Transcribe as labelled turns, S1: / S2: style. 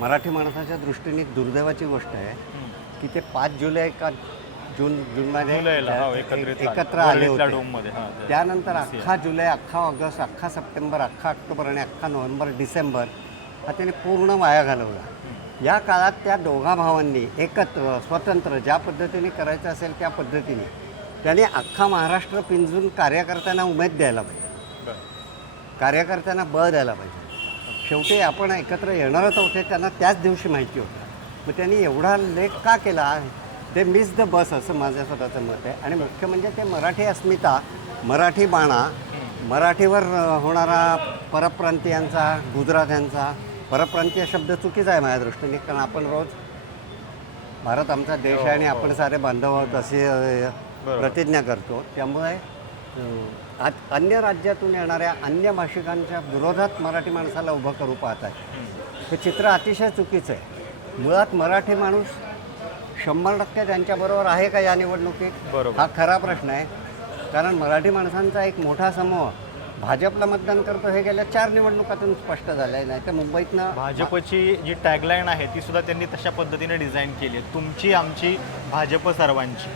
S1: मराठी माणसाच्या दृष्टीने दुर्दैवाची गोष्ट आहे. की ते पाच जुलै का जून जूनमध्ये एकत्र आले होते. त्यानंतर अख्खा जुलै अख्खा ऑगस्ट अख्खा सप्टेंबर अख्खा ऑक्टोबर आणि अख्खा नोव्हेंबर डिसेंबर हा त्याने पूर्ण वाया घालवला. या काळात त्या दोघा भावांनी एकत्र स्वतंत्र ज्या पद्धतीने करायचं असेल त्या पद्धतीने त्याने अख्खा महाराष्ट्र पिंजून कार्यकर्त्यांना उमेद द्यायला पाहिजे. कार्यकर्त्यांना बळ द्यायला पाहिजे. शेवटी आपण एकत्र येणारच होते त्यांना त्याच दिवशी माहिती होतं. मग त्यांनी एवढा लेख का केला? ते मिस द बस असं माझं स्वतःचं मत आहे. आणि मुख्य म्हणजे ते मराठी अस्मिता मराठी बाणा मराठीवर होणारा परप्रांतीयांचा गुजरात्यांचा परप्रांतीय शब्द चुकीचा आहे माझ्या दृष्टीने कारण आपण रोज भारत आमचा देश आहे आणि आपण सारे बांधव आहोत अशी अ,
S2: बरोबर.
S1: प्रतिज्ञा करतो. त्यामुळे अन्य राज्यातून येणाऱ्या अन्य भाषिकांच्या विरोधात मराठी माणसाला उभं करू पाहतात. हे चित्र अतिशय चुकीचं आहे. मुळात मराठी माणूस शंभर टक्के त्यांच्याबरोबर आहे का या निवडणुकीत?
S2: बरोबर.
S1: हा खरा प्रश्न आहे. कारण मराठी माणसांचा एक मोठा समूह भाजपला मतदान करतो हे गेल्या चार निवडणुकातून स्पष्ट झालं आहे नाही तर मुंबईतनं
S2: भाजपची जी टॅगलाईन आहे ती सुद्धा त्यांनी तशा पद्धतीने डिझाईन केली आहे. तुमची आमची भाजप सर्वांची.